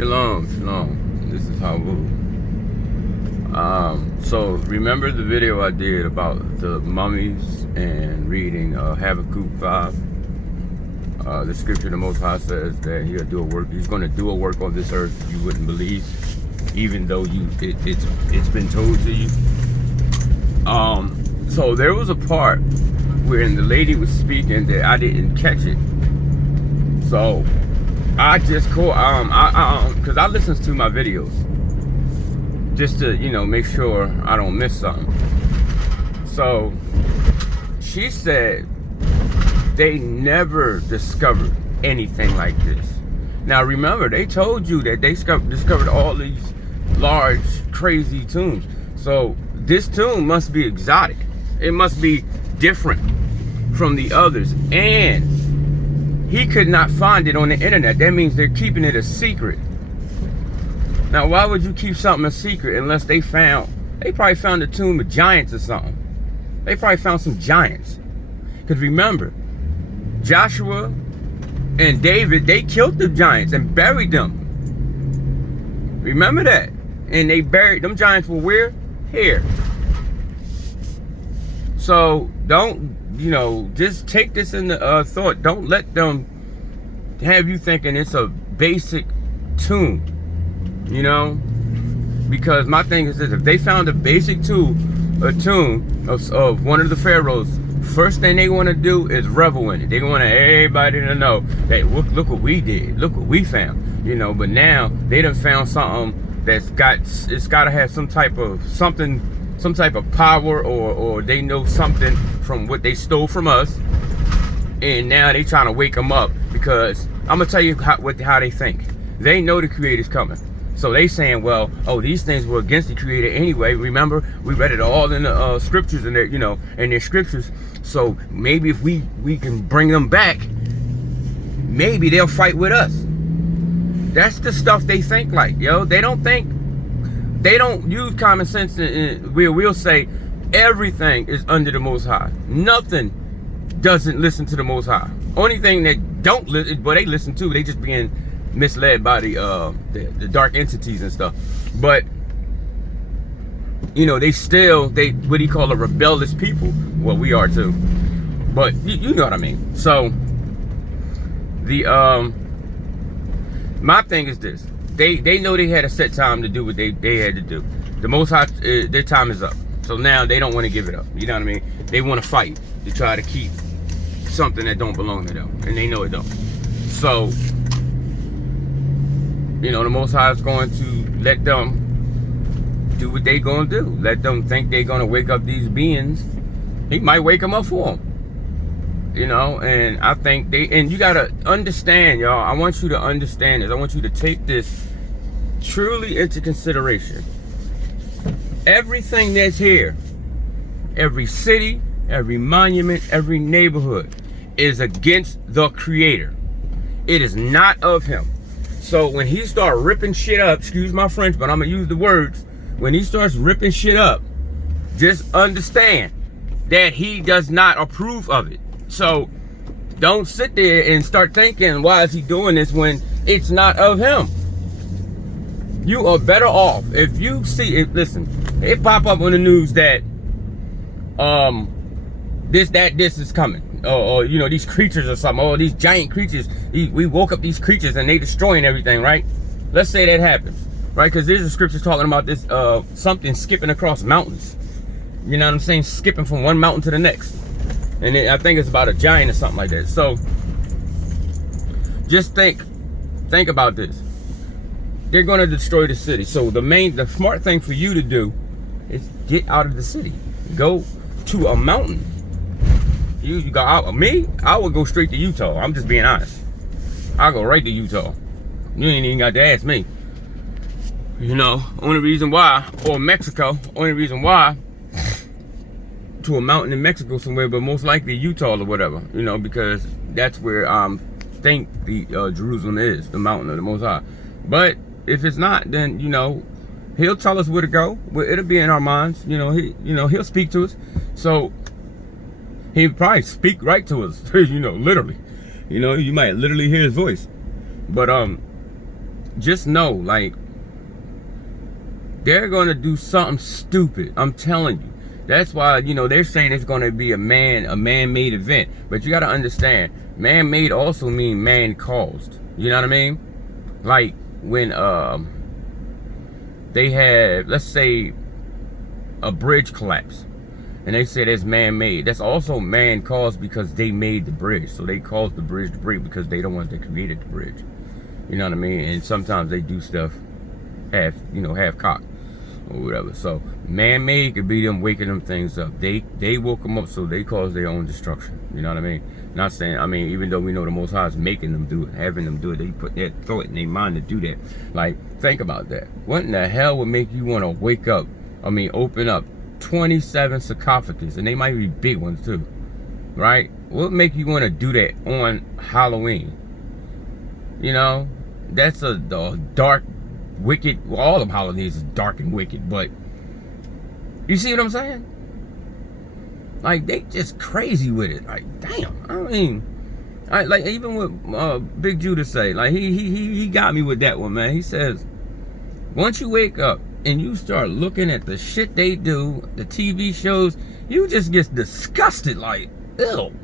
Shalom, shalom. This is Havu. So remember the video I did about the mummies and reading Habakkuk 5? The scripture, the Most High says that He'll do a work. He's going to do a work on this earth you wouldn't believe, even though it's been told to you. So there was a part where the lady was speaking that I didn't catch it. So I just because I listen to my videos just to, make sure I don't miss something. So she said they never discovered anything like this. Now remember, they told you that they discovered all these large, crazy tombs. So this tomb must be exotic. It must be different from the others. And he could not find it on the internet. That means they're keeping it a secret. Now, why would you keep something a secret unless they probably found a tomb of giants or something. They probably found some giants. Because remember, Joshua and David, they killed the giants and buried them. Remember that? And they buried, them giants were where? Here. So, don't, just take this into thought. Don't let them have you thinking it's a basic tomb, because my thing is this: if they found a basic tomb of one of the pharaohs, first thing they want to do is revel in it. They want everybody to know that look what we did, look what we found, But now they done found something it's got to have some type of power, or they know something from what they stole from us, and now they trying to wake them up. Because I'm gonna tell you how they think. They know the Creator's coming, so they saying, well, these things were against the Creator anyway. Remember, we read it all in the scriptures, and in their scriptures. So maybe if we can bring them back, maybe they'll fight with us. That's the stuff they think like, They don't use common sense. We'll say everything is under the Most High. Nothing doesn't listen to the Most High. Only thing that don't listen, but they listen to, they just being misled by the dark entities and stuff. But they what do you call a rebellious people? Well, we are too. But you know what I mean. So my thing is this. They know they had a set time to do what they had to do. The Most High, their time is up. So now they don't want to give it up. You know what I mean? They want to fight to try to keep something that don't belong to them. And they know it don't. So, the Most High is going to let them do what they going to do. Let them think they're going to wake up these beings. He might wake them up for them. And I think and you got to understand, y'all. I want you to understand this. I want you to take this truly into consideration. Everything that's here, every city, every monument, every neighborhood is against the Creator. It is not of Him. So when he start ripping shit up, excuse my French, but I'm going to use the words. When he starts ripping shit up, just understand that he does not approve of it. So don't sit there and start thinking, why is he doing this when it's not of him? You are better off if you see it. Listen, it pop up on the news that this is coming, or these creatures or something. Oh, these giant creatures. We woke up these creatures and they destroying everything, right? Let's say that happens, right? Because there's a scripture talking about this something skipping across mountains. You know what I'm saying? Skipping from one mountain to the next. And I think it's about a giant or something like that. So just think about this. They're going to destroy the city. So the smart thing for you to do is get out of the city. Go to a mountain. You go out. I would go straight to Utah. I'm just being honest. I'll go right to Utah. You ain't even got to ask me. Only reason why, or Mexico, only reason why, to a mountain in Mexico somewhere, but most likely Utah or whatever, because that's where think the Jerusalem is, the mountain of the Most High. But if it's not, then he'll tell us where to go. It'll be in our minds. He'll speak to us. So he'll probably speak right to us. Literally. You might literally hear his voice. But just know, like, they're gonna do something stupid. I'm telling you. That's why, you know, they're saying it's gonna be a man-made event. But you gotta understand, man-made also mean man-caused. You know what I mean? Like when they had, let's say, a bridge collapse, and they said it's man-made. That's also man-caused because they made the bridge. So they caused the bridge to break because they the ones that created the bridge. You know what I mean? And sometimes they do stuff half cocked or whatever. So man-made could be them waking them things up. They woke them up, so they caused their own destruction. You know what I mean? Not saying, I mean, even though we know the Most High is making them do it, having them do it, they put that thought in their mind to do that. Like, think about that. What in the hell would make you want to wake up, open up 27 sarcophagus, and they might be big ones too, right? What would make you want to do that on Halloween? You know, that's a dark, wicked, well, all of holidays is dark and wicked, but you see what I'm saying? Like, they just crazy with it. Like, damn. I mean, like, even with Big Judah say, like, he got me with that one, man. He says, once you wake up and you start looking at the shit they do, the TV shows, you just get disgusted. Like, ew.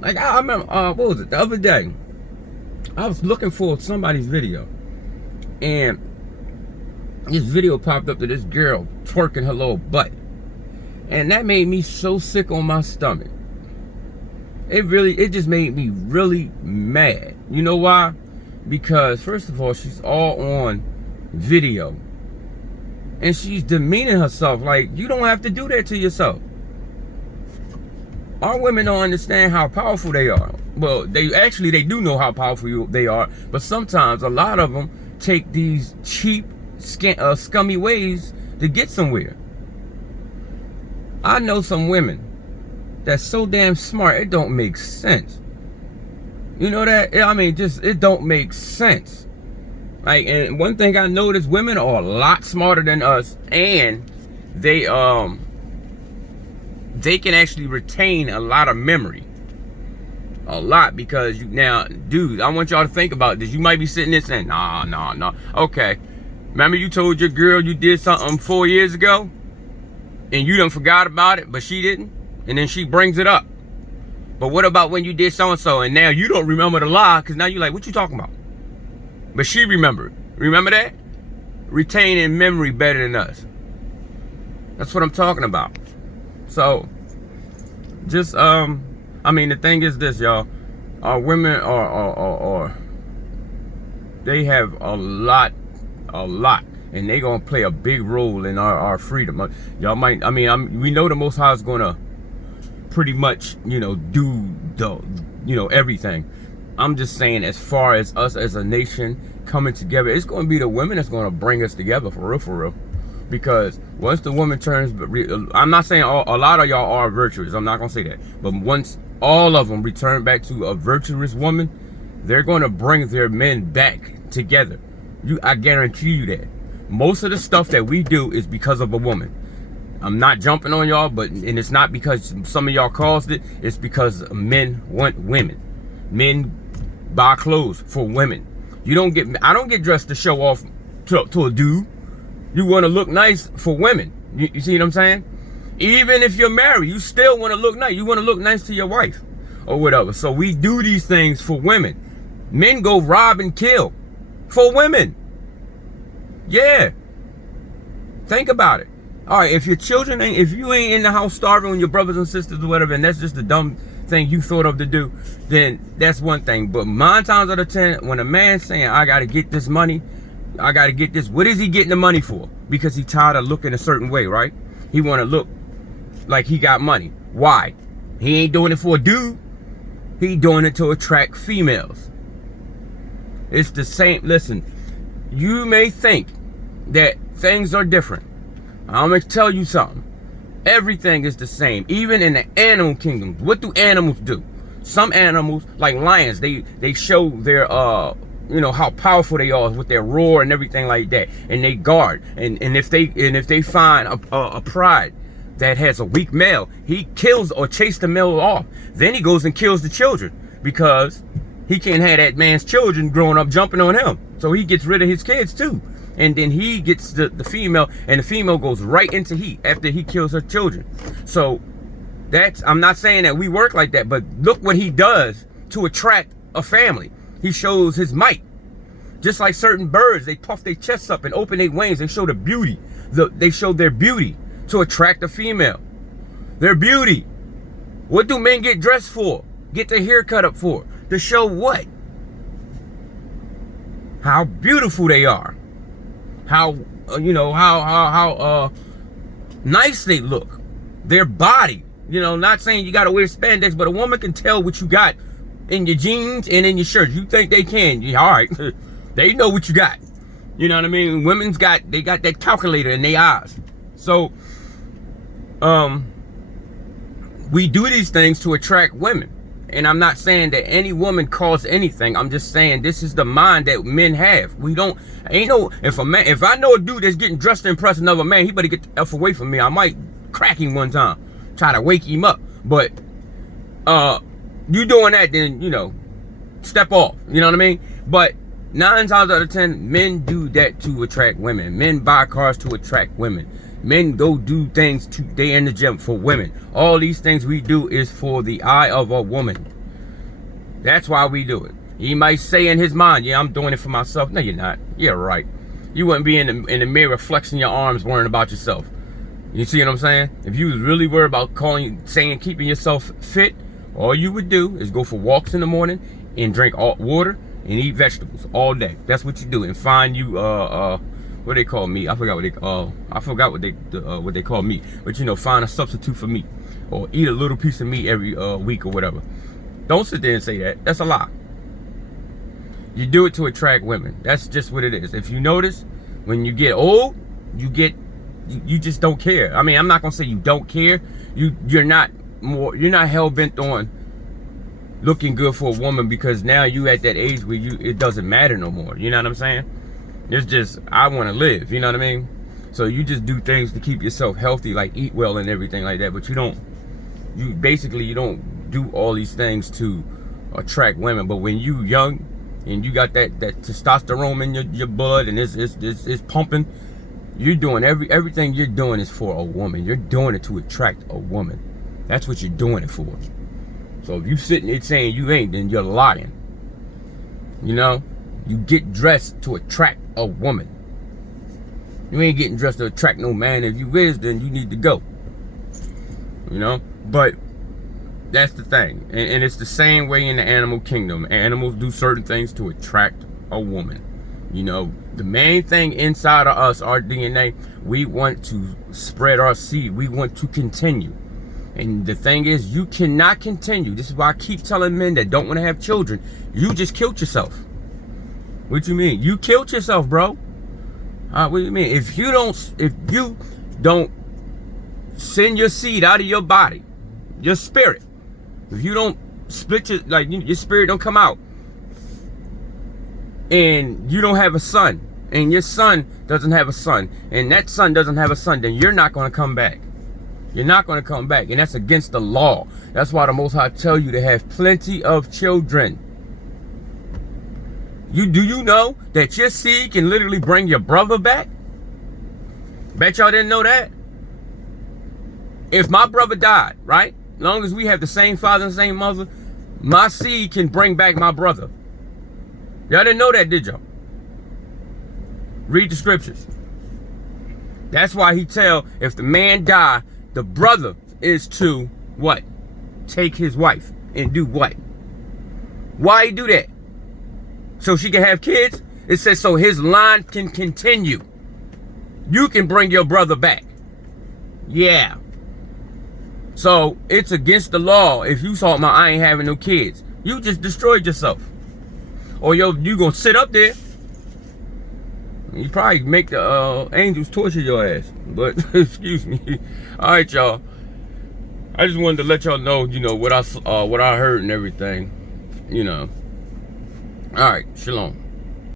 Like, I remember, what was it, the other day, I was looking for somebody's video, and this video popped up to this girl twerking her little butt. And that made me so sick on my stomach. It just made me really mad. You know why? Because first of all, she's all on video. And she's demeaning herself. Like, you don't have to do that to yourself. Our women don't understand how powerful they are. Well, they do know how powerful they are. But sometimes a lot of them take these cheap, scummy ways to get somewhere. I know some women that's so damn smart, it don't make sense. You know that? I mean, just, it don't make sense. Like, and one thing I noticed, women are a lot smarter than us, and they can actually retain a lot of memory. A lot, because now, dude, I want y'all to think about this. You might be sitting there saying, nah. Okay, remember you told your girl you did something 4 years ago? And you done forgot about it, but she didn't, and then she brings it up. But what about when you did so-and-so, and now you don't remember the lie, because now you're like, what you talking about? But she remembered. Remember that? Retaining memory better than us. That's what I'm talking about. So, just, I mean, the thing is this, y'all. Our women are they have a lot. And they gonna play a big role in our freedom. Y'all might, we know the Most High is gonna pretty much, do the, everything. I'm just saying, as far as us as a nation coming together, it's gonna be the women that's gonna bring us together for real. Because once the woman turns, I'm not saying a lot of y'all are virtuous. I'm not gonna say that. But once all of them return back to a virtuous woman, they're gonna bring their men back together. I guarantee you that. Most of the stuff that we do is because of a woman. I'm not jumping on y'all, and it's not because some of y'all caused it. It's because men want women. Men buy clothes for women. I don't get dressed to show off to a dude. You want to look nice for women. You see what I'm saying? Even if you're married, you still want to look nice. You want to look nice to your wife or whatever. So we do these things for women. Men go rob and kill for women. Yeah. Think about it. All right, if your children if you ain't in the house starving with your brothers and sisters or whatever, and that's just a dumb thing you thought of to do, then that's one thing. But 9 times out of 10, when a man's saying, I got to get this money, I got to get this, what is he getting the money for? Because he tired of looking a certain way, right? He want to look like he got money. Why? He ain't doing it for a dude. He doing it to attract females. It's the same. Listen, you may think that things are different. I'm going to tell you something. Everything is the same. Even in the animal kingdom. What do animals do? Some animals, like lions, they show their, how powerful they are with their roar and everything like that. And they guard. And if they find a pride that has a weak male, he kills or chases the male off. Then he goes and kills the children because he can't have that man's children growing up jumping on him. So he gets rid of his kids too. And then he gets the female, and the female goes right into heat after he kills her children. So I'm not saying that we work like that, but look what he does to attract a family. He shows his might. Just like certain birds, they puff their chests up and open their wings and show the beauty. They show their beauty to attract a female. Their beauty. What do men get dressed for? Get their hair cut up for? To show what? How beautiful they are. How nice they look. Their body. Not saying you gotta wear spandex, but a woman can tell what you got in your jeans and in your shirt. You think they can? Yeah, all right. They know what you got. You know what I mean? Women's got that calculator in their eyes. So, we do these things to attract women. And I'm not saying that any woman caused anything. I'm just saying this is the mind that men have. If I know a dude that's getting dressed to impress another man, he better get the F away from me. I might crack him one time. Try to wake him up. But you doing that, then, step off. You know what I mean? But 9 times out of 10, men do that to attract women. Men buy cars to attract women. Men go do things they in the gym for women. All these things we do is for the eye of a woman. That's why we do it. He might say in his mind, yeah, I'm doing it for myself. No, you're not. Yeah, right. You wouldn't be in the mirror flexing your arms worrying about yourself. You see what I'm saying? If you was really worried about keeping yourself fit, all you would do is go for walks in the morning and drink water and eat vegetables all day. That's what you do. And find you what they call meat. I forgot what they call meat. But find a substitute for meat, or eat a little piece of meat every week or whatever. Don't sit there and say that. That's a lie. You do it to attract women. That's just what it is. If you notice, when you get old, you just don't care. I mean, I'm not gonna say you don't care. You're not hell bent on looking good for a woman, because now you at that age where it doesn't matter no more. You know what I'm saying? It's just, I want to live. You know what I mean? So you just do things to keep yourself healthy, like eat well and everything like that. But you don't do all these things to attract women. But when you young and you got that testosterone in your blood and it's pumping, you're doing everything you're doing is for a woman. You're doing it to attract a woman. That's what you're doing it for. So if you sitting there saying you ain't, then you're lying. You get dressed to attract a woman. You ain't getting dressed to attract no man. If you is, then you need to go. But that's the thing. And it's the same way in the animal kingdom. Animals do certain things to attract a woman. The main thing inside of us, our DNA, we want to spread our seed. We want to continue. And the thing is, you cannot continue. This is why I keep telling men that don't want to have children. You just killed yourself. What you mean? You killed yourself, bro. What do you mean? If you don't send your seed out of your body, your spirit, if you don't split your spirit don't come out, and you don't have a son, and your son doesn't have a son, and that son doesn't have a son, then you're not going to come back. You're not going to come back, and that's against the law. That's why the Most High tell you to have plenty of children. Do you know that your seed can literally bring your brother back? Bet y'all didn't know that. If my brother died, right? As long as we have the same father and same mother, my seed can bring back my brother. Y'all didn't know that, did y'all? Read the scriptures. That's why he tell, if the man die, the brother is to what? Take his wife and do what? Why he do that? So she can have kids? It says so his line can continue. You can bring your brother back. Yeah. So it's against the law if you talk about I ain't having no kids. You just destroyed yourself. Or you gonna sit up there. You probably make the angels torture your ass. But excuse me. All right, y'all. I just wanted to let y'all know, what I heard and everything. All right, shalom.